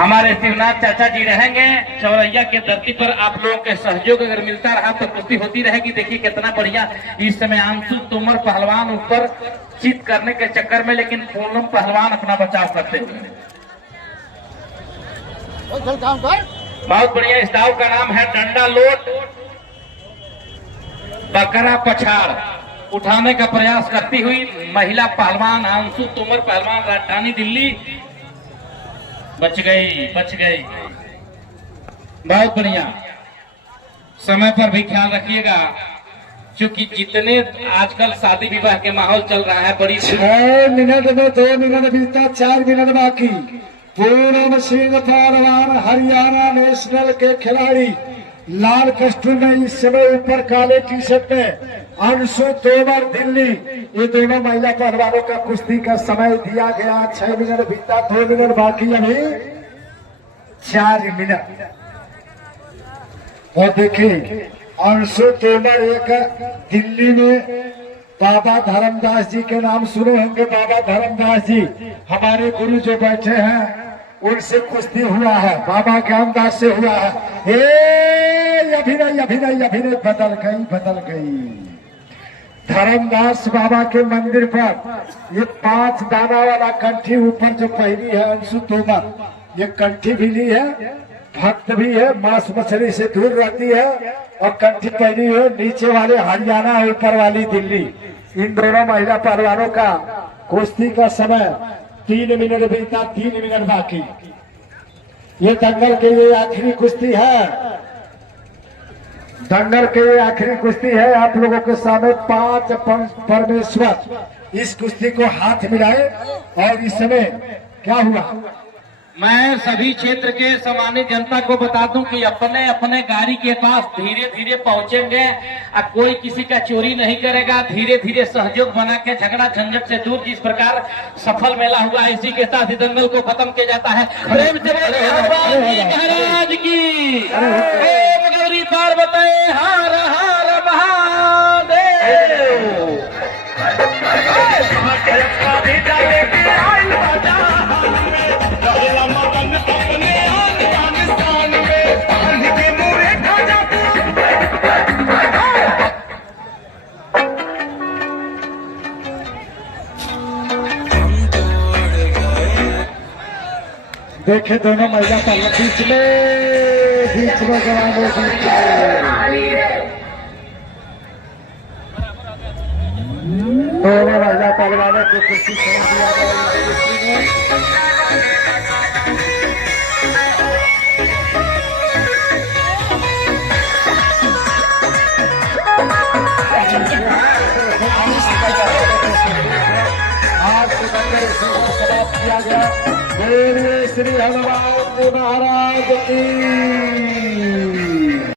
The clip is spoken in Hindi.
हमारे शिवनाथ चाचा जी रहेंगे। चौरैया के धरती पर आप लोगों के सहयोग अगर मिलता रहा तो कुश्ती होती रहेगी। देखिए कितना बढ़िया इस समय अंशु तोमर पहलवान ऊपर चित करने के चक्कर में, लेकिन पूनम पहलवान अपना बचाव करते हुए। बहुत बढ़िया। इस दाव का नाम है डंडा लोट बकरा पछाड़। उठाने का प्रयास करती हुई महिला पहलवान अंशु तोमर पहलवान, राजधानी दिल्ली। बच गई, बच गई। बहुत बढ़िया। समय पर भी ख्याल रखिएगा, क्योंकि जितने आजकल शादी विवाह के माहौल चल रहा है, बड़ी 6 मिनट में 2 मिनट बीता, 4 मिनट बाकी। पूनम सिंह पहलवान हरियाणा नेशनल के खिलाड़ी लाल कस्टूम में इस समय ऊपर काले टी शर्ट में अंशु तोमर दिल्ली। ये दोनों महिला पहलवानों का कुश्ती का समय दिया गया। 6 मिनट बीता, 2 मिनट बाकी, अभी 4 मिनट। और देखिए अंशु तोमर एक दिल्ली में बाबा धर्मदास जी के नाम सुने होंगे। बाबा धर्मदास जी हमारे गुरु जो बैठे हैं उनसे कुश्ती हुआ है, बाबा ज्ञानदास से हुआ है। अभिनय अभिनय अभिनय बदल गई, बदल गई। धर्मदास बाबा के मंदिर पर ये 5 दाना वाला कंठी ऊपर जो पहनी है अंशु तोमर, ये कंठी भी ली है, भक्त भी है, मांस मछली से दूर रहती है, और कंठी पहनी है नीचे वाले हरियाणा, ऊपर वाली दिल्ली। इन दोनों महिला पहलवानों का कुश्ती का समय 3 मिनट बीता, 3 मिनट बाकी। ये दंगल के ये आखिरी कुश्ती है, दंगल के ये आखिरी कुश्ती है। आप लोगों के सामने 5 परमेश्वर इस कुश्ती को हाथ मिलाए। और इस समय क्या हुआ, मैं सभी क्षेत्र के सम्मानित जनता को बता दूं कि अपने अपने गाड़ी के पास धीरे धीरे पहुंचेंगे। अब कोई किसी का चोरी नहीं करेगा। धीरे धीरे सहयोग बना के झगड़ा झंझट से दूर जिस प्रकार सफल मेला हुआ, इसी के साथ दंगल को खत्म किया जाता है। प्रेम से महाराज की गौरी पार्वती हर हर महादेव। देखे दोनों महिला पहलवान बीच में जवानों दोनों महिला पहलवानों को कुश्ती छोड़ दिया गया। आज समाप्त किया गया। श्री हनुमान जी महाराज की।